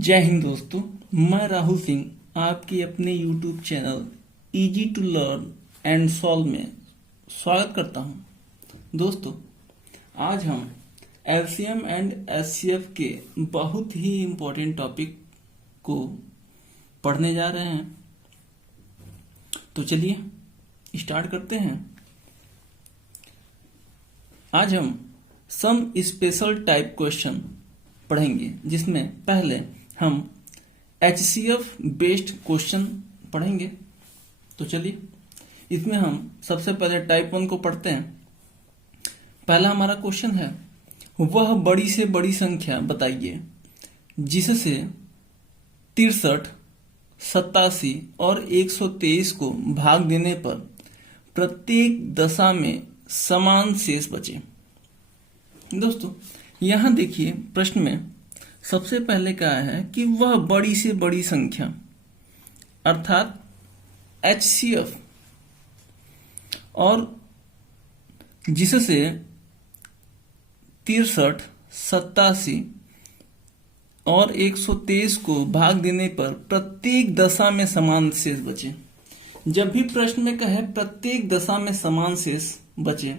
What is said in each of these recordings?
जय हिंद दोस्तों। मैं राहुल सिंह आपके अपने YouTube channel easy to learn and solve में स्वागत करता हूं। दोस्तों, आज हम एलसीएम एंड एचसीएफ के बहुत ही इम्पोर्टेंट टॉपिक को पढ़ने जा रहे हैं। तो चलिए स्टार्ट करते हैं। आज हम सम स्पेशल टाइप क्वेश्चन पढ़ेंगे, जिसमें पहले हम एचसीएफ बेस्ड क्वेश्चन पढ़ेंगे। तो चलिए इसमें हम सबसे पहले टाइप 1 को पढ़ते हैं। पहला हमारा क्वेश्चन है, वह बड़ी से बड़ी संख्या बताइए जिससे 63, 87 और 123 को भाग देने पर प्रत्येक दशा में समान शेष बचे। दोस्तों, यहां देखिए प्रश्न में सबसे पहले कहा है कि वह बड़ी से बड़ी संख्या अर्थात एचसीएफ और जिससे 63, 87 और 123 को भाग देने पर प्रत्येक दशा में समान शेष बचे। जब भी प्रश्न में कहे प्रत्येक दशा में समान शेष बचे,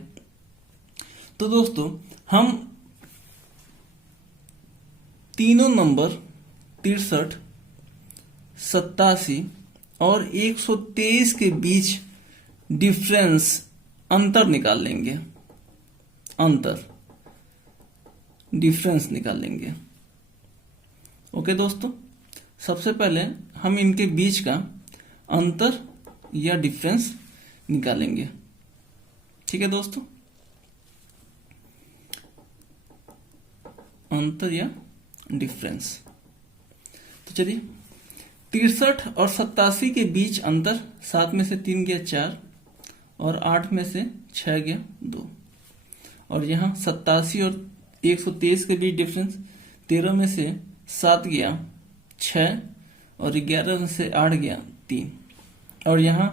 तो दोस्तों हम तीनों नंबर 63, 87 और 123 के बीच अंतर निकाल लेंगे। डिफरेंस निकाल लेंगे। ओके दोस्तों, सबसे पहले हम इनके बीच का अंतर या डिफरेंस निकालेंगे। ठीक है दोस्तों, अंतर या डिफरेंस। तो चलिए 63 और 87 के बीच अंतर 7 में से 3 गया 4 और 8 में से 6 गया 2। और यहाँ 87 और 123 के बीच डिफरेंस 13 में से 7 गया 6 और 11 में से 8 गया 3। और यहाँ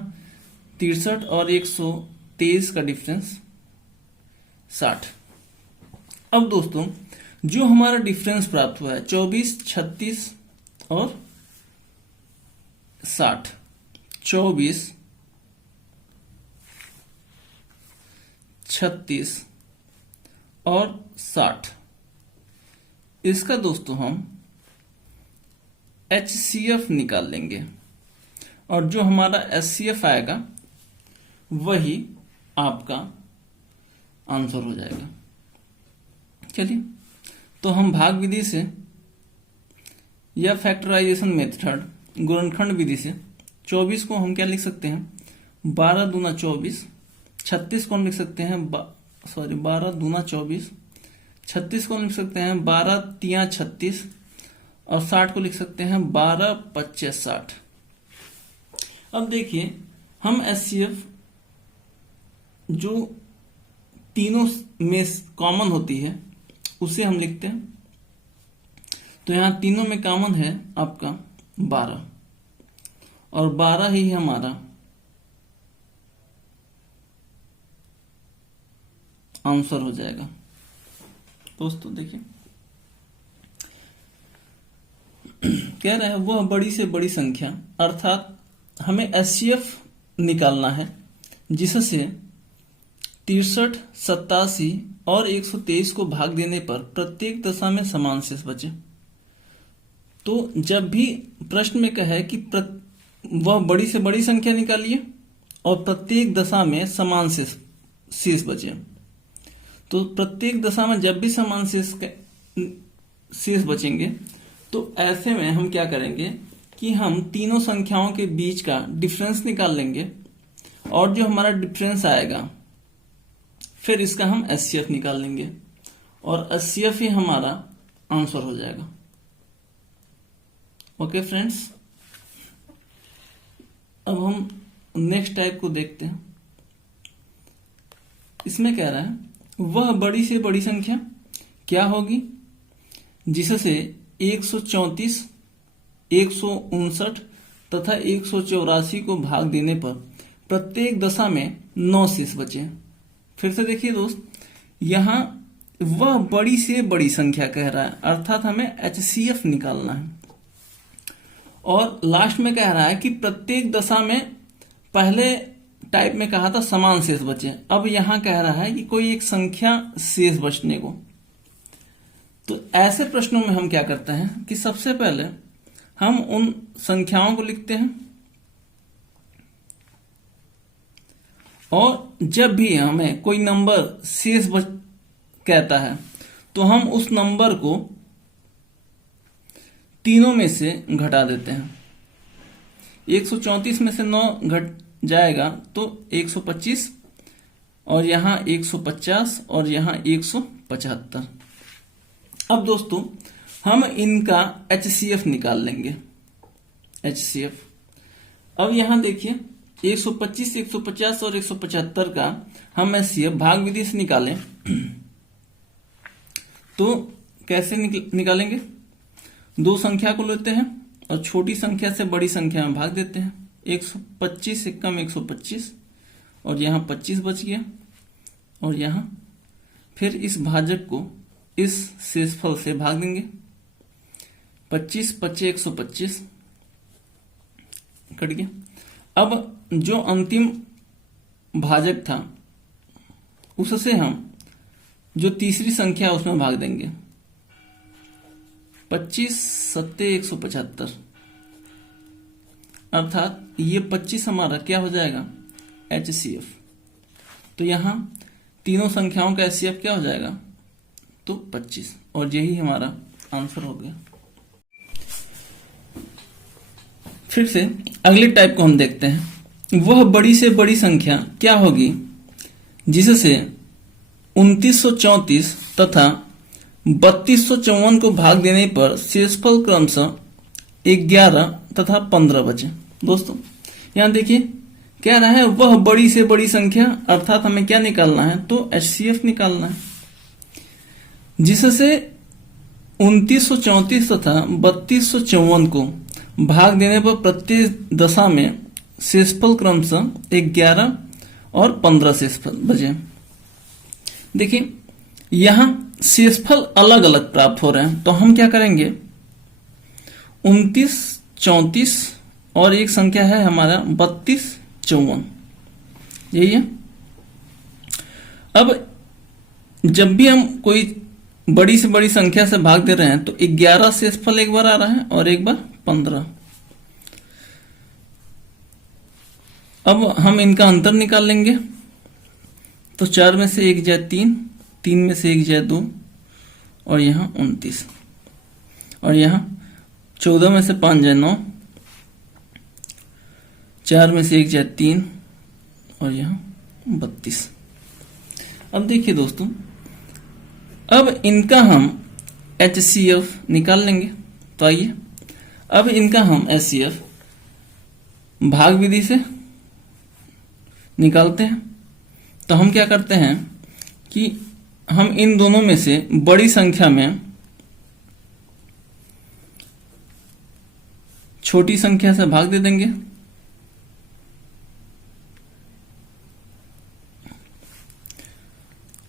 63 और 123 का डिफरेंस 60। अब दोस्तों जो हमारा डिफरेंस प्राप्त हुआ है 24, 36 और 60, 24, 36 और 60, इसका दोस्तों हम एचसीएफ निकाल लेंगे और जो हमारा एचसीएफ आएगा वही आपका आंसर हो जाएगा। चलिए तो हम भाग विधि से या फैक्टराइजेशन मेथड गुणनखंड विधि से 24 को हम क्या लिख सकते हैं, 12 दूना 24। 36 को हम लिख सकते हैं 12 दूना 24। 36 को हम लिख सकते हैं 12 तिया 36 और 60 को लिख सकते हैं 12 25 60। अब देखिए हम एचसीएफ जो तीनों में कॉमन होती है उसे हम लिखते हैं। तो यहां तीनों में कॉमन है आपका 12 और 12 ही हमारा आंसर हो जाएगा। दोस्तों देखिए कह रहा है वह बड़ी से बड़ी संख्या अर्थात हमें एचसीएफ निकालना है जिससे 63, 87 और 123 को भाग देने पर प्रत्येक दशा में समान शेष बचे। तो जब भी प्रश्न में कहे कि वह बड़ी से बड़ी संख्या निकालिए और प्रत्येक दशा में समान शेष बचे, तो प्रत्येक दशा में जब भी समान शेष बचेंगे तो ऐसे में हम क्या करेंगे कि हम तीनों संख्याओं के बीच का डिफरेंस निकाल लेंगे और जो हमारा डिफरेंस आएगा फिर इसका हम एचसीएफ निकाल लेंगे और एचसीएफ ही हमारा आंसर हो जाएगा। ओके फ्रेंड्स, अब हम नेक्स्ट टाइप को देखते हैं। इसमें कह रहा है वह बड़ी से बड़ी संख्या क्या होगी जिससे 134, 159 तथा 184 को भाग देने पर प्रत्येक दशा में 9 शेष बचे। फिर से देखिए दोस्त, यहां वह बड़ी से बड़ी संख्या कह रहा है, अर्थात हमें एचसीएफ निकालना है। और लास्ट में कह रहा है कि प्रत्येक दशा में पहले टाइप में कहा था समान शेष बचे, अब यहां कह रहा है कि कोई एक संख्या शेष बचने को। तो ऐसे प्रश्नों में हम क्या करते हैं कि सबसे पहले हम उन संख्याओं को लिखते हैं और जब भी हमें कोई नंबर शेष कहता है तो हम उस नंबर को तीनों में से घटा देते हैं। 134 में से 9 घट जाएगा तो 125 और यहां 150 और यहां 175। अब दोस्तों हम इनका HCF निकाल लेंगे। HCF अब यहां देखिए 125, 150 और 175 का हम HCF भाग विधि से निकालें तो कैसे निकालेंगे? दो संख्या को लेते हैं और छोटी संख्या से बड़ी संख्या में भाग देते हैं। 125 से कम 125 और यहाँ 25 बच गया और यहाँ फिर इस भाजक को इस शेषफल से भाग देंगे। 25 25 125 कट गया। अब जो अंतिम भाजक था उससे हम जो तीसरी संख्या उसमें भाग देंगे। 25 7 175 अर्थात ये 25 हमारा क्या हो जाएगा? HCF। तो यहां तीनों संख्याओं का HCF क्या हो जाएगा? तो 25 और यही हमारा आंसर हो गया। फिर से अगले टाइप को हम देखते हैं। वह बड़ी से बड़ी संख्या क्या होगी जिससे 2934 तथा 3254 को भाग देने पर शेषफल क्रमशः 11 तथा 15 बचे। दोस्तों यहां देखिए क्या रहा है, वह बड़ी से बड़ी संख्या अर्थात हमें क्या निकालना है? तो HCF निकालना है, जिससे 2934 तथा 3254 को भाग देने पर प्रत्येक दशा में शेषफल क्रमशः 11 और 15 शेषफल बचे। देखिए यहां शेषफल अलग अलग प्राप्त हो रहे हैं, तो हम क्या करेंगे? 29 34 और एक संख्या है हमारा 32 54, यही है। अब जब भी हम कोई बड़ी से बड़ी संख्या से भाग दे रहे हैं तो 11 शेषफल एक बार आ रहा है और एक बार 15। अब हम इनका अंतर निकाल लेंगे। तो 4 में से 1 जाए 3, 3 में से 1 जाए 2 और यहां 29 और यहां 14 में से 5 जाए 9, 4 में से 1 जाए 3 और यहां 32। अब देखिए दोस्तों, अब इनका हम HCF निकाल लेंगे। तो आइए अब इनका हम HCF भाग विधि से निकालते हैं। तो हम क्या करते हैं कि हम इन दोनों में से बड़ी संख्या में छोटी संख्या से भाग दे देंगे।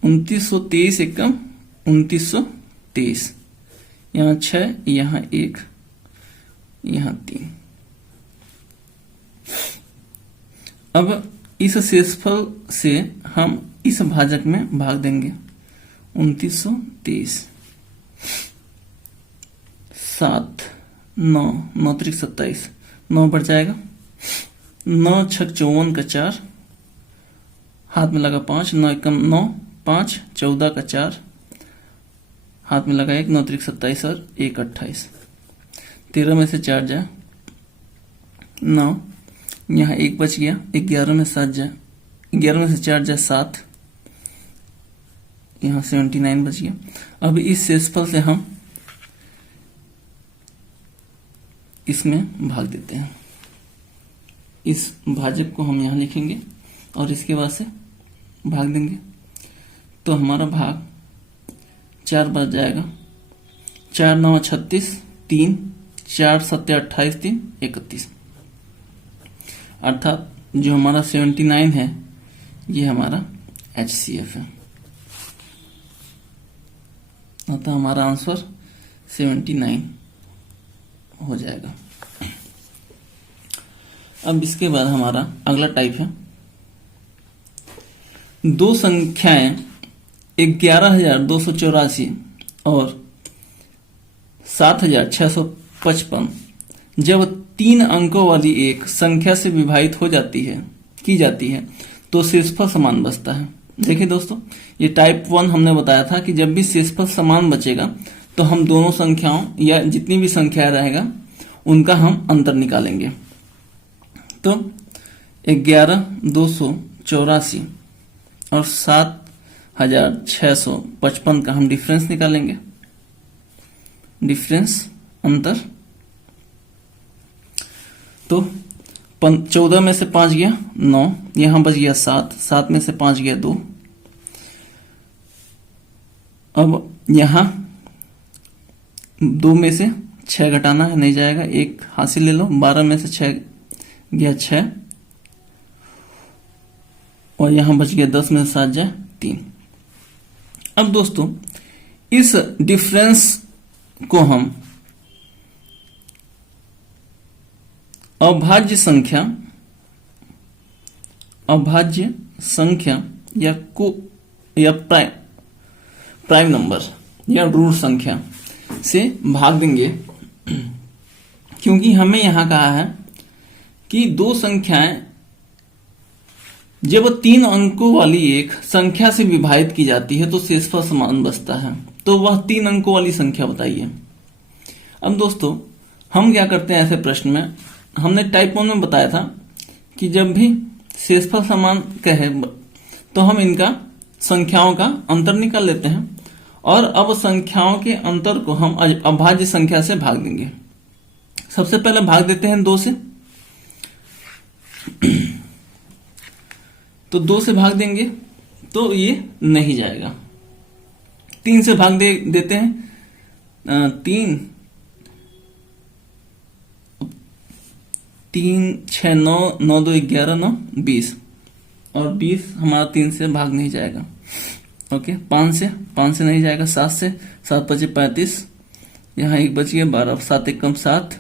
उनतीस 2923 एकम 2923, यहां 6, यहां 1, यहां 3। अब इस शेषफल से हम इस भाजक में भाग देंगे। 2923 7 9 9 त्रिक 27, 9 बढ़ जाएगा। 9 छक 54 का 4, हाथ में लगा 5, 9 एकम 9 5 14 का 4, हाथ में लगा 1, 9 त्रिक 27 और 1 28। 13 में से 4 जाए 9, यहाँ 1 बच गया। 11 में 7 जाए, 11 में से 4 जाए 7, यहाँ 79 बच गया। अब इस शेषफल से हम इसमें भाग देते हैं। इस भाजक को हम यहाँ लिखेंगे और इसके बाद से भाग देंगे। तो हमारा भाग 4 बच जाएगा। 4 9 36, 3 4 7 28, 3 31। अर्थात जो हमारा 79 है ये हमारा HCF है। अतः हमारा आंसर 79 हो जाएगा। अब इसके बाद हमारा अगला टाइप है, दो संख्याएं 11,284 और 7,655 जब 3 अंकों वाली एक संख्या से विभाजित की जाती है तो शेषफल समान बचता है। देखिए दोस्तों, ये टाइप 1 हमने बताया था कि जब भी शेषफल समान बचेगा तो हम दोनों संख्याओं या जितनी भी संख्या रहेगा उनका हम अंतर निकालेंगे। तो 11,284 और 7,655 का हम डिफरेंस निकालेंगे, डिफरेंस अंतर। तो 14 में से 5 गया 9, यहां बच गया 7 में से 5 गया 2। अब यहां 2 में से 6 घटाना है, नहीं जाएगा, 1 हासिल ले लो। 12 में से 6 गया 6 और यहां बच गया 10 में से 7 जाए 3। अब दोस्तों इस डिफरेंस को हम अभाज्य संख्या या प्राइम नंबर या ऋण संख्या से भाग देंगे, क्योंकि हमें यहां कहा है कि दो संख्याएं जब 3 अंकों वाली एक संख्या से विभाजित की जाती है तो शेषफल समान बचता है। तो वह 3 अंकों वाली संख्या बताइए। अब दोस्तों हम क्या करते हैं, ऐसे प्रश्न में हमने टाइप 1 में बताया था कि जब भी शेषफल समान कहे तो हम इनका संख्याओं का अंतर निकाल लेते हैं, और अब संख्याओं के अंतर को हम अभाज्य संख्या से भाग देंगे। सबसे पहले भाग देते हैं 2 से, तो 2 से भाग देंगे तो ये नहीं जाएगा। 3 से भाग देते हैं, 3 6 9 9 2 11 9 20 और 20 हमारा 3 से भाग नहीं जाएगा। ओके, 5 से नहीं जाएगा। 7 से 7 5 35, यहाँ 1 बच गया 12, 7 1 कम 7,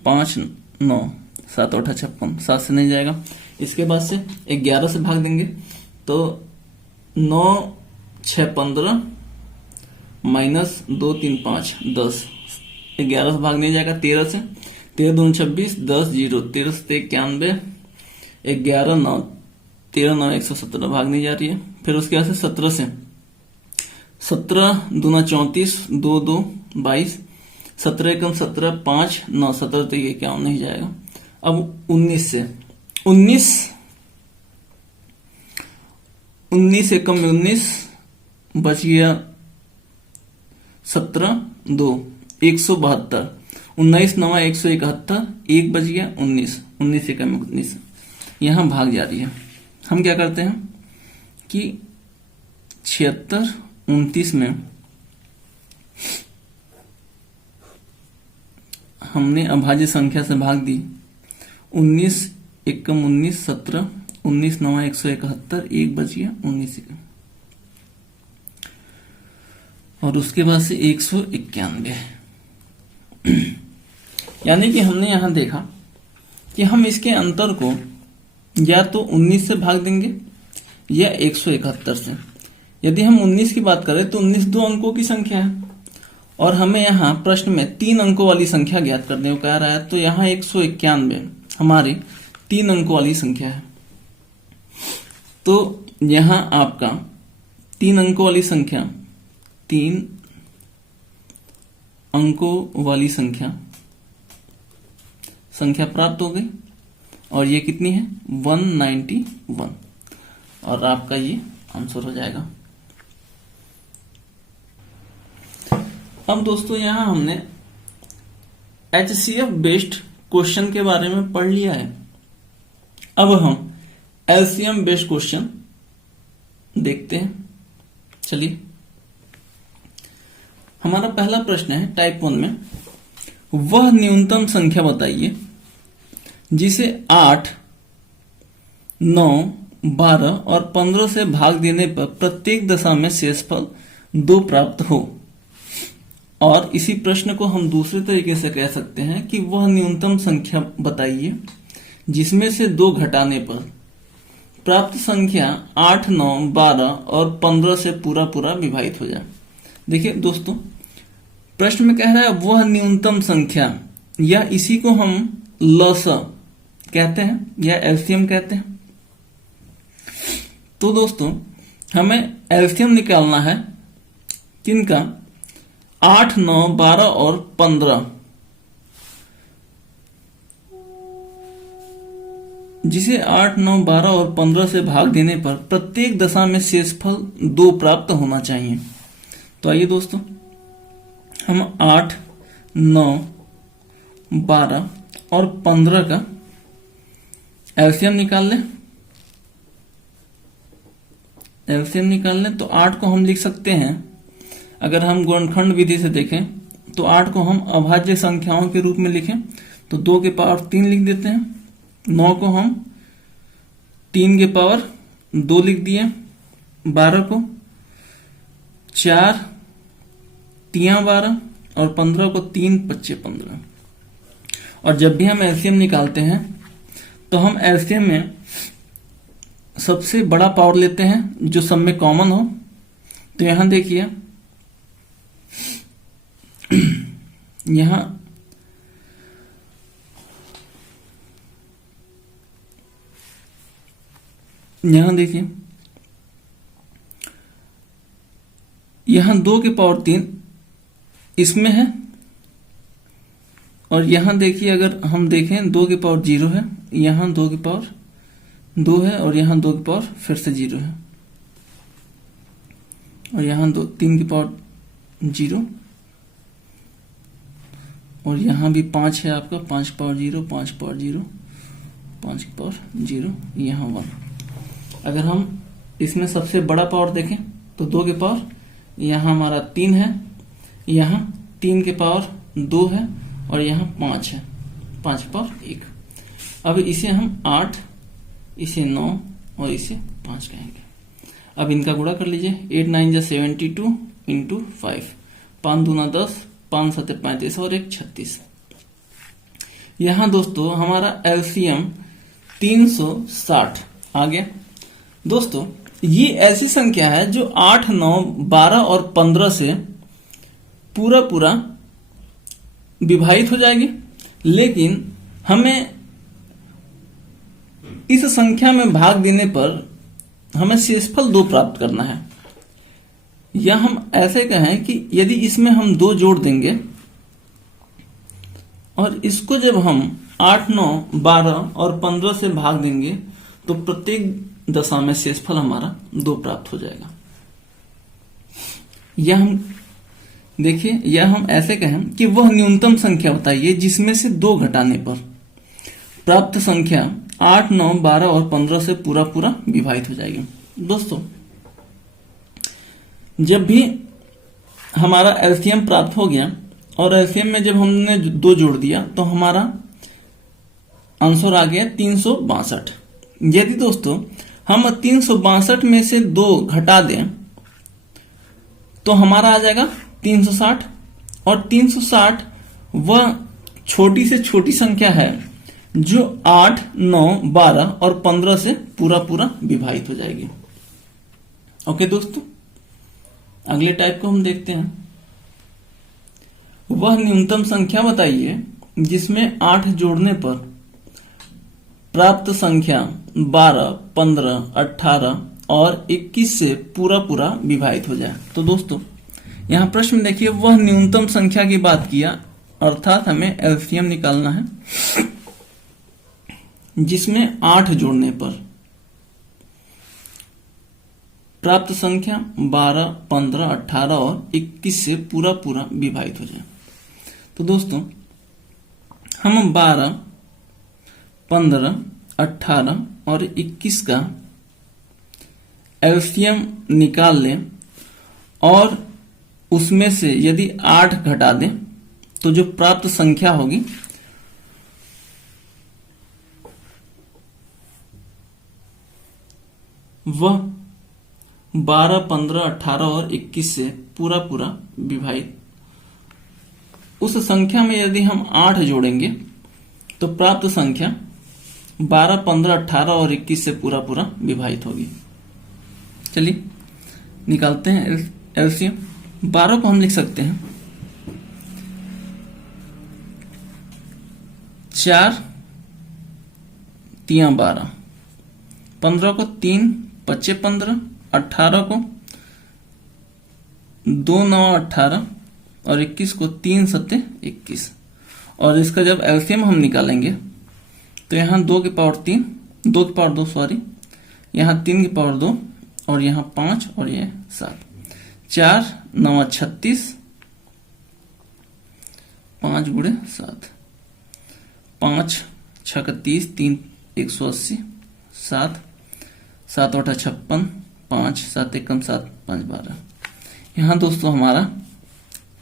5 9, 7 8 56, 7 से नहीं जाएगा। इसके बाद से 11 से भाग देंगे तो 9 6 15 माइनस 2 3 5 10, 11 से भाग नहीं जाएगा। 13 से 13 2 26, 10 0, 13 से 91, 11 9, 13 9 117 भाग नहीं जा रही है। फिर उसके बाद से 17 से 17 दूना 34, 2 2 22, 17 एकम 17, 5 9 17 तो ये क्या नहीं जाएगा। अब 19 से 19 एकम में 19 बच गया 17 2 172, 19 9 171, 1 बच गया 19 एकम में 19, यहां भाग जा रही है। हम क्या करते हैं कि 76 29 में हमने अभाज्य संख्या से भाग दी। 19 एकम 19 17, 19 9 171, 1 बच गया 19 एकम, और उसके बाद से 191। यानी कि हमने यहां देखा कि हम इसके अंतर को या तो 19 से भाग देंगे या 171 से। यदि हम 19 की बात करें तो 19 2 अंकों की संख्या है, और हमें यहाँ प्रश्न में 3 अंकों वाली संख्या ज्ञात करने को कह रहा है। तो यहाँ 191 हमारी 3 अंकों वाली संख्या है। तो यहाँ आपका 3 अंकों वाली संख्या, 3 अंकों वाली संख्या प्राप्त हो गई, और ये कितनी है 191, और आपका ये आंसर हो जाएगा। अब दोस्तों यहां हमने HCF बेस्ड क्वेश्चन के बारे में पढ़ लिया है। अब हम LCM बेस्ड क्वेश्चन देखते हैं। चलिए, हमारा पहला प्रश्न है टाइप 1 में, वह न्यूनतम संख्या बताइए जिसे 8 9 12 और 15 से भाग देने पर प्रत्येक दशा में शेषफल 2 प्राप्त हो। और इसी प्रश्न को हम दूसरे तरीके से कह सकते हैं कि वह न्यूनतम संख्या बताइए जिसमें से 2 घटाने पर प्राप्त संख्या 8, 9, 12 और 15 से पूरा पूरा विभाजित हो जाए। देखिए दोस्तों, प्रश्न में कह रहा है वह न्यूनतम संख्या, या इसी को हम लसा कहते हैं या एलसीएम कहते हैं। तो दोस्तों हमें एलसीएम निकालना है किनका, 8, 9, 12 और 15, जिसे 8, 9, 12 और 15 से भाग देने पर प्रत्येक दशा में शेषफल 2 प्राप्त होना चाहिए। तो आइए दोस्तों हम 8, 9, 12 और 15 का एलसीएम निकाल लें। एलसीएम निकाल लें तो 8 को हम लिख सकते हैं, अगर हम गुणनखंड विधि से देखें तो 8 को हम अभाज्य संख्याओं के रूप में लिखें तो 2 के पावर 3 लिख देते हैं। 9 को हम 3 के पावर 2 लिख दिए। 12 को 4 3 12 और 15 को 3 5 15। और जब भी हम एलसीएम निकालते हैं तो हम एलसीएम में सबसे बड़ा पावर लेते हैं जो सब में कॉमन हो। तो यहां देखिए, यहां देखिए, यहां 2 के पावर 3 इसमें है, और यहां देखिए अगर हम देखें 2 के पावर 0 है, यहां 2 के पावर 2 है, और यहां 2 के पावर फिर से 0 है, और यहां 3 के पावर 0, और यहां भी 5 है आपका, 5 पावर 0, 5 पावर 0, 5 के पावर 0, यहां 1। अगर हम इसमें सबसे बड़ा पावर देखें तो 2 के पावर, यहां हमारा 3 है, यहां 3 के पावर 2 है, और यहां 5 है, 5 के पावर 1। अब इसे हम 8, इसे 9 और इसे 5 कहेंगे। अब इनका गुणा कर लीजिए, 8 9 जा 72 इंटू 5, 5 दूना 10, 5 7 35 और 1 36। यहां दोस्तों हमारा एलसीएम 360 आ गया। दोस्तों ये ऐसी संख्या है जो 8, 9, 12 और 15 से पूरा पूरा विभाजित हो जाएगी, लेकिन हमें इस संख्या में भाग देने पर हमें शेषफल 2 प्राप्त करना है। या हम ऐसे कहें कि यदि इसमें हम 2 जोड़ देंगे और इसको जब हम 8, 9, 12 और 15 से भाग देंगे तो प्रत्येक दशा में शेषफल हमारा 2 प्राप्त हो जाएगा। या हम देखिए, या हम ऐसे कहें कि वह न्यूनतम संख्या बताइए जिसमें से 2 घटाने पर प्राप्त संख्या 8, 9, 12 और 15 से पूरा पूरा विभाजित हो जाएगी। दोस्तों जब भी हमारा एलसीएम प्राप्त हो गया और एलसीएम में जब हमने 2 जोड़ दिया तो हमारा आंसर आ गया 362। यदि दोस्तों हम 362 में से 2 घटा दें तो हमारा आ जाएगा 360, और 360 वह छोटी से छोटी संख्या है जो 8, 9, 12 और 15 से पूरा पूरा विभाजित हो जाएगी। ओके दोस्तों, अगले टाइप को हम देखते हैं। वह न्यूनतम संख्या बताइए जिसमें 8 जोड़ने पर प्राप्त संख्या 12, 15, 18 और 21 से पूरा पूरा विभाजित हो जाए। तो दोस्तों यहां प्रश्न देखिए, वह न्यूनतम संख्या की बात किया, अर्थात हमें एलसीएम निकालना है जिसमें 8 जोड़ने पर प्राप्त संख्या 12, 15, 18 और 21 से पूरा पूरा विभाजित हो जाए। तो दोस्तों हम 12, 15, 18 और 21 का एलसीएम निकाल लें और उसमें से यदि 8 घटा दें तो जो प्राप्त संख्या होगी वह 12, 15, 18 और 21 से पूरा पूरा विभाजित। उस संख्या में यदि हम 8 जोड़ेंगे तो प्राप्त संख्या 12, 15, 18 और 21 से पूरा पूरा विभाजित होगी। चलिए निकालते हैं एलसीएम। 12 को हम लिख सकते हैं 4 3 12, 15 को 3 5 15, 18 को 2 9 18 और 21 को 3 7 21। और इसका जब एलसीएम हम निकालेंगे तो यहाँ 2 की पावर 3, 2 की पावर 2 सॉरी, यहाँ 3 की पावर 2 और यहाँ 5 और ये 7। 4 9 36, 5 गुणे 7, 5 6 30, 3 180, 7 7 8 56, 5 7 1 7 5 12। यहाँ दोस्तों हमारा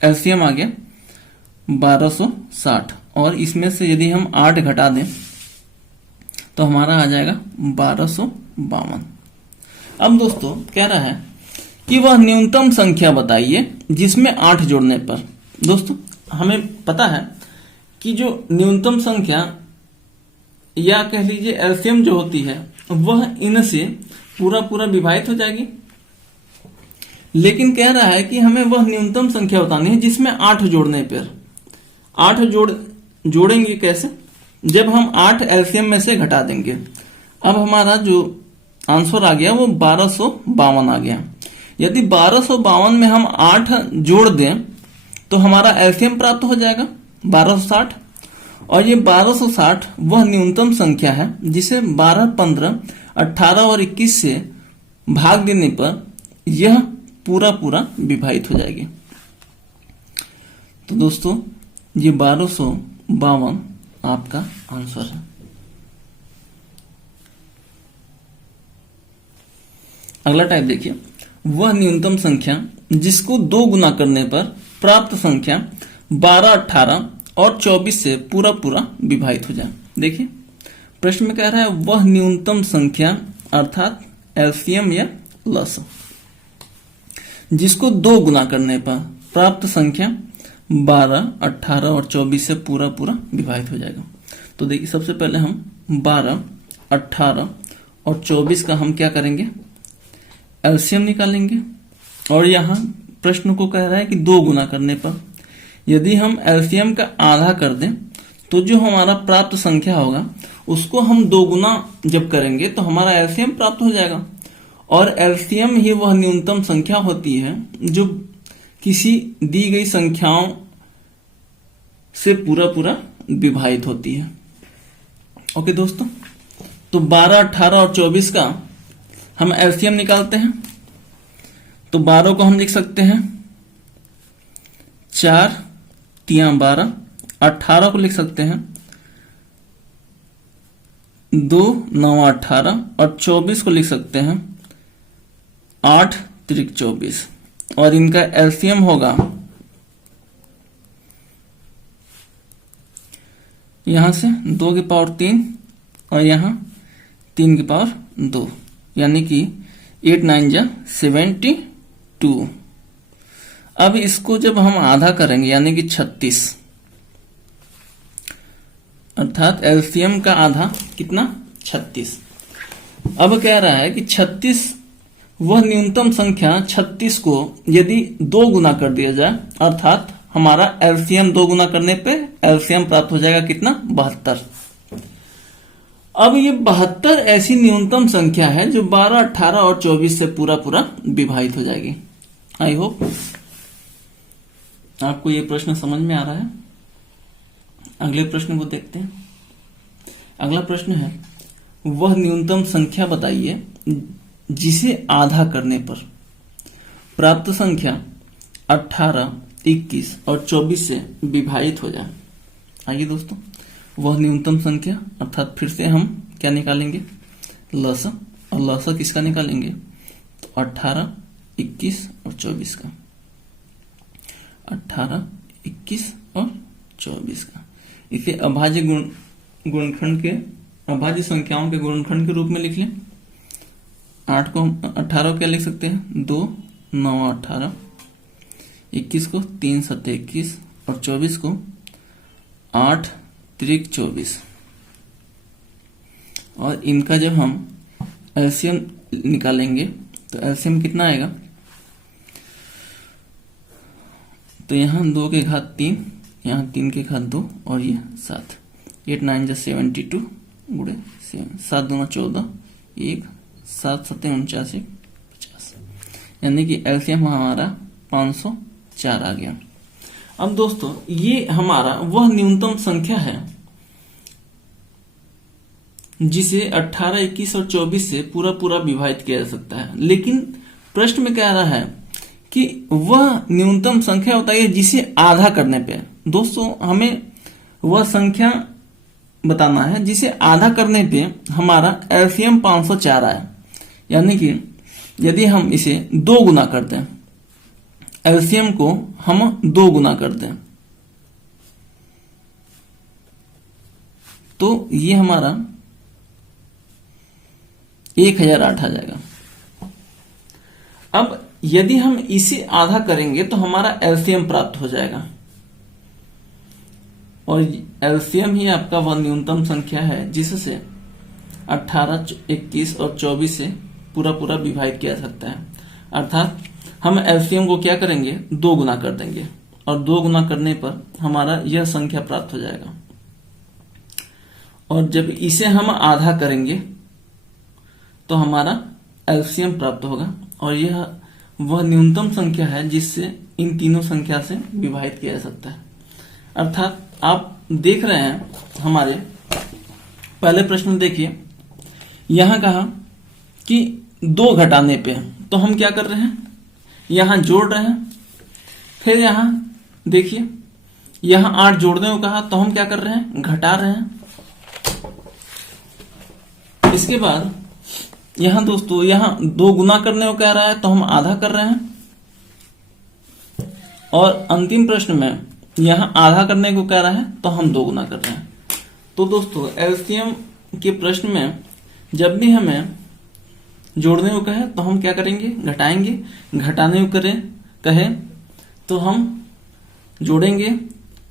एलसीएम आ गया 1260 और इसमें से यदि हम 8 घटा दें तो हमारा आ जाएगा 1252। अब दोस्तों कह रहा है कि वह न्यूनतम संख्या बताइए जिसमें 8 जोड़ने पर। दोस्तों हमें पता है कि जो न्यूनतम संख्या या कह लीजिए एलसीएम जो होती है वह इनसे पूरा पूरा विभाजित हो जाएगी, लेकिन कह रहा है कि हमें वह न्यूनतम संख्या बतानी है जिसमें 8 जोड़ने पर। 8 जोड़ेंगे कैसे? जब हम 8 एलसीएम में से घटा देंगे। अब हमारा जो आंसर आ गया वो 1252 आ गया। यदि 1252 में हम 8 जोड़ दें तो हमारा एलसीएम प्राप्त हो जाएगा 1260। और ये 1260 वह न्यूनतम संख्या है जिसे 12, 15, 18 और 21 से भाग देने पर यह पूरा पूरा विभाजित हो जाएगी। तो दोस्तों ये 1252 आपका आंसर है। अगला टाइप देखिए, वह न्यूनतम संख्या जिसको 2 गुना करने पर प्राप्त संख्या 12, 18 और 24 से पूरा पूरा विभाजित हो जाए। देखिए प्रश्न में कह रहा है वह न्यूनतम संख्या अर्थात एलसीएम या लस जिसको 2 गुना करने पर प्राप्त संख्या 12, 18 और 24 से पूरा पूरा विभाजित हो जाएगा। तो देखिए सबसे पहले हम 12, 18 और 24 का हम क्या करेंगे, एलसीएम निकालेंगे। और यहाँ प्रश्न को कह रहा है कि 2 गुना करने पर यदि हम एलसीएम का आधा कर दें तो जो हमारा प्राप्त संख्या होगा उसको हम 2 गुना जब करेंगे तो हमारा एलसीएम प्राप्त हो जाएगा। और एलसीएम ही वह न्यूनतम संख्या होती है जो किसी दी गई संख्याओं से पूरा पूरा विभाजित होती है। ओके दोस्तों, तो 12, 18 और 24 का हम एलसीएम निकालते हैं। तो 12 को हम लिख सकते हैं 4 3 12, 18 को लिख सकते हैं 2 9 18 और 24 को लिख सकते हैं 8 3 24 और इनका एलसीएम होगा यहां से 2 की पावर 3 और यहां 3 की पावर 2 यानी कि 8 9 जा 72। अब इसको जब हम आधा करेंगे यानी कि 36 अर्थात एलसीएम का आधा कितना 36। अब कह रहा है कि 36 वह न्यूनतम संख्या 36 को यदि 2 गुना कर दिया जाए अर्थात हमारा एलसीएम 2 गुना करने पे एलसीएम प्राप्त हो जाएगा कितना 72। अब ये 72 ऐसी न्यूनतम संख्या है जो 12, 18 और 24 से पूरा पूरा विभाजित हो जाएगी। आई होप आपको ये प्रश्न समझ में आ रहा है। अगले प्रश्न को देखते हैं। अगला प्रश्न है वह न्यूनतम संख्या बताइए जिसे आधा करने पर प्राप्त संख्या 18, 21 और 24 से विभाजित हो जाए। आइए दोस्तों, वह न्यूनतम संख्या अर्थात फिर से हम क्या निकालेंगे लसा, और लसा किसका निकालेंगे तो 18, 21 और 24 का। 18, 21 और 24 का इसे अभाज्य गुणनखंड के अभाज्य संख्याओं के गुणनखंड के रूप में लिख लें। 8 को 18 को क्या लिख सकते हैं 2 9 18, 21 को 3 7 21 और 24 को 8 3 24। और इनका जब हम एलसीएम निकालेंगे तो एलसीएम कितना आएगा, तो यहाँ 2 के घात 3, यहाँ 3 के घात 2 और ये 7, 8 9 जा 72 गुणे 7, 7 दूना 14, 1 7 7 49 50, यानी कि एलसीएम हमारा 504 आ गया। अब दोस्तों ये हमारा वह न्यूनतम संख्या है जिसे 18, 21 और 24 से पूरा पूरा विभाजित किया जा सकता है। लेकिन प्रश्न में कह रहा है कि वह न्यूनतम संख्या बताइए जिसे आधा करने पे। दोस्तों हमें वह संख्या बताना है जिसे आधा करने पे हमारा एलसीएम 504 आए, यानी कि यदि हम इसे 2 गुना कर दें, एलसीएम को हम 2 गुना कर दें, तो ये हमारा 1008 आ जाएगा। अब यदि हम इसे आधा करेंगे तो हमारा एलसीएम प्राप्त हो जाएगा, और एलसीएम ही आपका वह न्यूनतम संख्या है जिससे 18, 21 और 24 से पूरा पूरा विभाजित किया जा सकता है। अर्थात हम एलसीएम को क्या करेंगे, 2 गुना कर देंगे, और 2 गुना करने पर हमारा यह संख्या प्राप्त हो जाएगा। और जब इसे हम आधा करेंगे तो हमारा एलसीएम प्राप्त होगा, और यह वह न्यूनतम संख्या है जिससे इन तीनों संख्या से विभाजित किया जा सकता है। अर्थात आप देख रहे हैं हमारे पहले प्रश्न में, देखिए यहां कहा कि 2 घटाने पे, तो हम क्या कर रहे हैं, यहां जोड़ रहे हैं। फिर यहां देखिए यहां 8 जोड़ने को कहा, तो हम क्या कर रहे हैं, घटा रहे हैं। इसके बाद यहां दोस्तों यहां 2 गुना करने को कह रहा है, तो हम आधा कर रहे हैं। और अंतिम प्रश्न में यहां आधा करने को कह रहा है, तो हम 2 गुना कर रहे हैं। तो दोस्तों एलसीएम के प्रश्न में जब भी हमें जोड़ने को कहे तो हम क्या करेंगे, घटाएंगे। घटाने को कहे तो हम जोड़ेंगे।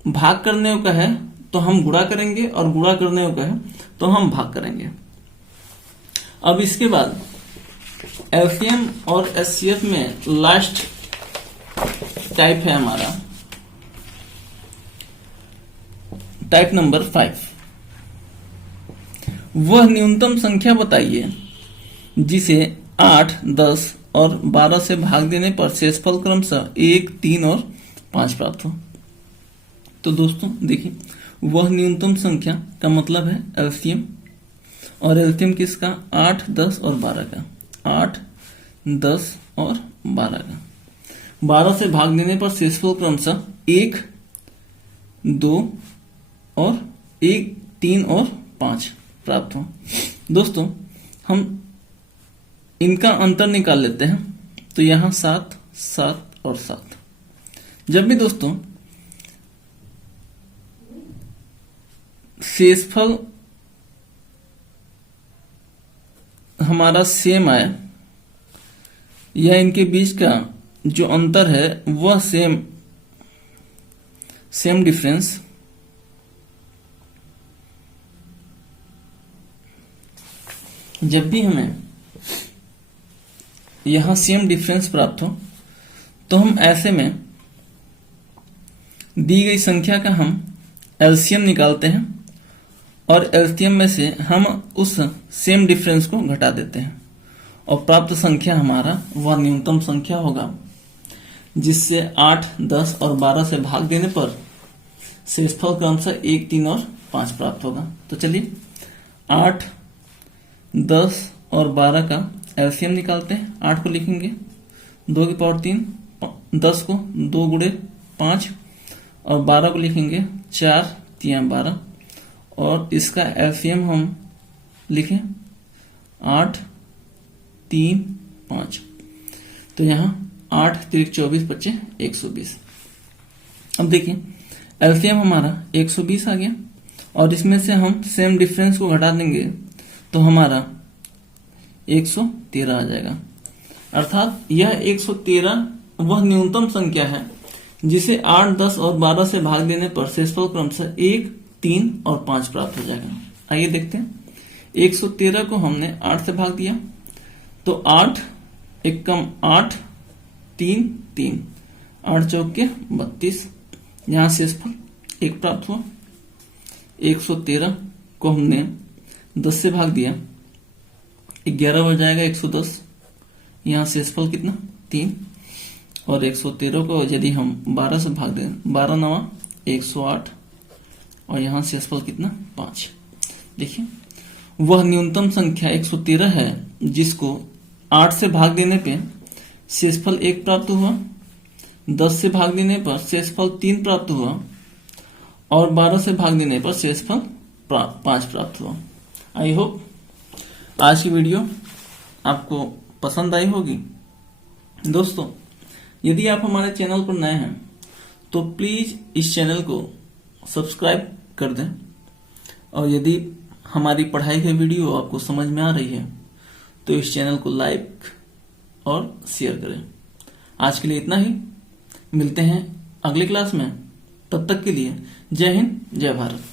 भाग करने को कहे तो हम गुणा करेंगे, और गुणा करने को कहे तो हम भाग करेंगे। अब इसके बाद एलसीएम और एचसीएफ में लास्ट टाइप है हमारा टाइप नंबर 5। वह न्यूनतम संख्या बताइए जिसे 8, 10 और 12 से भाग देने पर शेषफल क्रमशः 1, 3 और 5 प्राप्त हो। तो दोस्तों देखिए वह न्यूनतम संख्या का मतलब है एलसीएम, और एलसीएम किसका, 8, 10 और 12 का। 8, 10 और 12 का 12 से भाग देने पर शेषफल क्रमशः 1, 2 और 1, 3 और 5 प्राप्त हो। दोस्तों हम इनका अंतर निकाल लेते हैं, तो यहां 7, 7 और 7। जब भी दोस्तों शेषफल हमारा सेम आए, या इनके बीच का जो अंतर है वह सेम डिफरेंस जब भी हमें यहां सेम डिफरेंस प्राप्त हो, तो हम ऐसे में दी गई संख्या का हम एलसीएम निकालते हैं, और एलसीएम में से हम उस सेम डिफरेंस को घटा देते हैं, और प्राप्त संख्या हमारा वह न्यूनतम संख्या होगा जिससे 8, 10 और 12 से भाग देने पर शेषफल क्रमशः 1, 3 और 5 प्राप्त होगा। तो चलिए 8, 10 और 12 का एलसीएम निकालते हैं। 8 को लिखेंगे 2 की पावर 3, 10 को 2 गुणे 5, और 12 को लिखेंगे 4, 3, 12, और इसका एलसीएम हम लिखें 8, 3, 5। तो यहां 8 3 24 25 120। अब देखिए एलसीएम हमारा 120 आ गया, और इसमें से हम सेम डिफरेंस को घटा देंगे तो हमारा 113 आ जाएगा। अर्थात यह 113 वह न्यूनतम संख्या है जिसे 8, 10 और 12 से भाग देने पर शेषफल क्रमशः 1, 3 और 5 प्राप्त हो जाएगा। आइए देखते हैं 113 को हमने 8 से भाग दिया, तो 8 एकम 8, 3 3, 8 चौके 32, यहां शेषफल 1 प्राप्त हुआ। 113 को हमने 10 से भाग दिया, 11 हो जाएगा 110, यहां शेषफल कितना 3, और 113 को यदि हम 12 से भाग दें, 12 9 108, और यहां शेषफल कितना 5। देखिए वह न्यूनतम संख्या 113 है जिसको 8 से भाग देने पे शेषफल 1 प्राप्त हुआ, 10 से भाग देने पर शेषफल 3 प्राप्त हुआ, और 12 से भाग देने पर शेषफल 5 प्राप्त हुआ। आई होप आज की वीडियो आपको पसंद आई होगी। दोस्तों, यदि आप हमारे चैनल पर नए हैं तो प्लीज इस चैनल को सब्सक्राइब कर दें, और यदि हमारी पढ़ाई की वीडियो आपको समझ में आ रही है तो इस चैनल को लाइक और शेयर करें। आज के लिए इतना ही, मिलते हैं अगली क्लास में। तब तक के लिए जय हिंद, जय भारत।